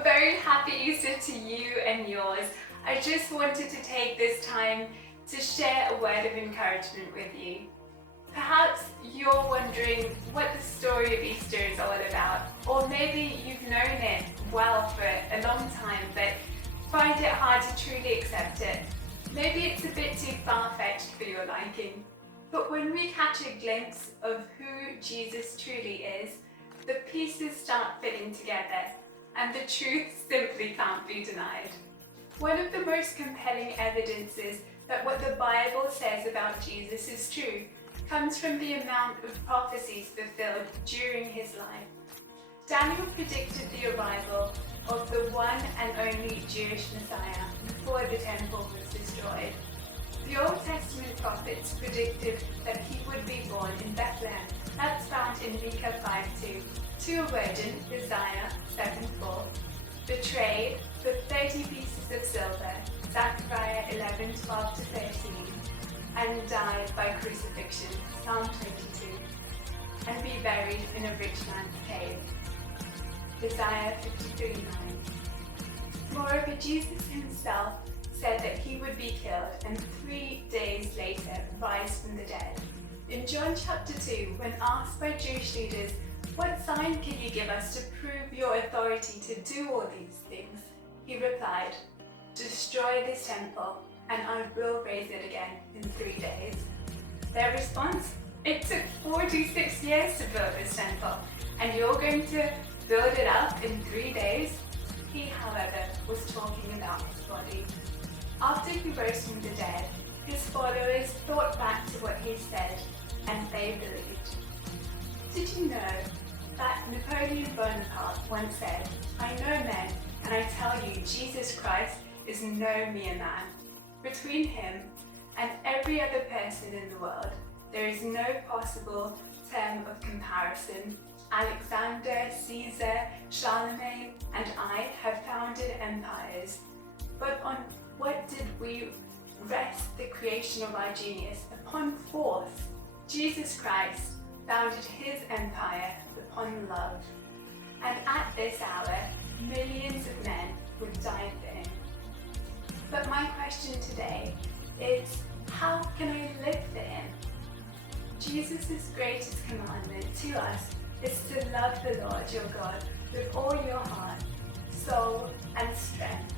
A very happy Easter to you and yours. I just wanted to take this time to share a word of encouragement with you. Perhaps you're wondering what the story of Easter is all about, or maybe you've known it well for a long time but find it hard to truly accept it. Maybe it's a bit too far-fetched for your liking. But when we catch a glimpse of who Jesus truly is, the pieces start fitting together and the truth simply can't be denied. One of the most compelling evidences that what the Bible says about Jesus is true comes from the amount of prophecies fulfilled during his life. Daniel predicted the arrival of the one and only Jewish Messiah before the temple was destroyed. The Old Testament prophets predicted that he would be born in Bethlehem. That's found in Micah 5:2. To a virgin, Isaiah 7:4. Betrayed for 30 pieces of silver, Zechariah 11:12-13. And died by crucifixion, Psalm 22. And be buried in a rich man's cave, Isaiah 53:9. Moreover, Jesus himself said that he would be killed and 3 days later rise from the dead. In John chapter 2, when asked by Jewish leaders, "What sign can you give us to prove your authority to do all these things?" he replied, "Destroy this temple, and I will raise it again in 3 days." Their response? "It took 46 years to build this temple, and you're going to build it up in 3 days? He, however, was talking about his body. After he rose from the dead, his followers thought back to what he said, and they believed. Did you know that Napoleon Bonaparte once said, "I know men, and I tell you, Jesus Christ is no mere man. Between him and every other person in the world, there is no possible term of comparison. Alexander, Caesar, Charlemagne, and I have founded empires. But on what did we rest the creation of our genius? Upon force. Jesus Christ founded his empire upon love. And at this hour, millions of men would die for him." But my question today is, how can I live for him? Jesus' greatest commandment to us is to love the Lord your God with all your heart, soul, and strength.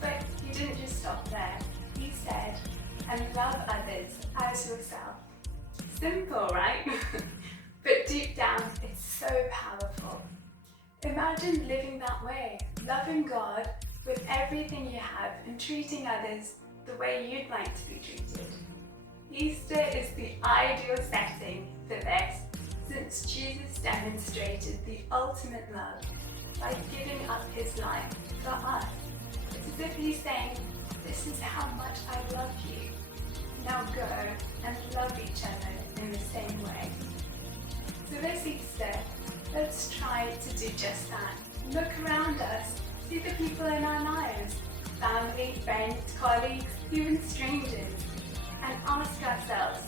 But he didn't just stop there. He said, "And love others as yourself." Simple, right? But deep down, it's so powerful. Imagine living that way, loving God with everything you have and treating others the way you'd like to be treated. Easter is the ideal setting for this, since Jesus demonstrated the ultimate love by giving up his life for us. It's as if he's saying, "This is how much I love you. Now go and love each other in the same way." So this Easter, let's try to do just that. Look around us, see the people in our lives, family, friends, colleagues, even strangers, and ask ourselves,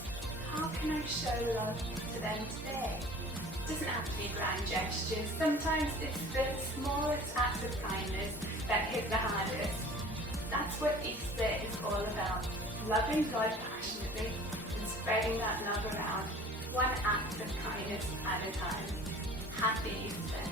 how can I show love to them today? It doesn't have to be grand gestures. Sometimes it's the smallest acts of kindness that hit the hardest. That's what Easter is all about. Loving God passionately and spreading that love around, one act of kindness at a time. Happy Easter.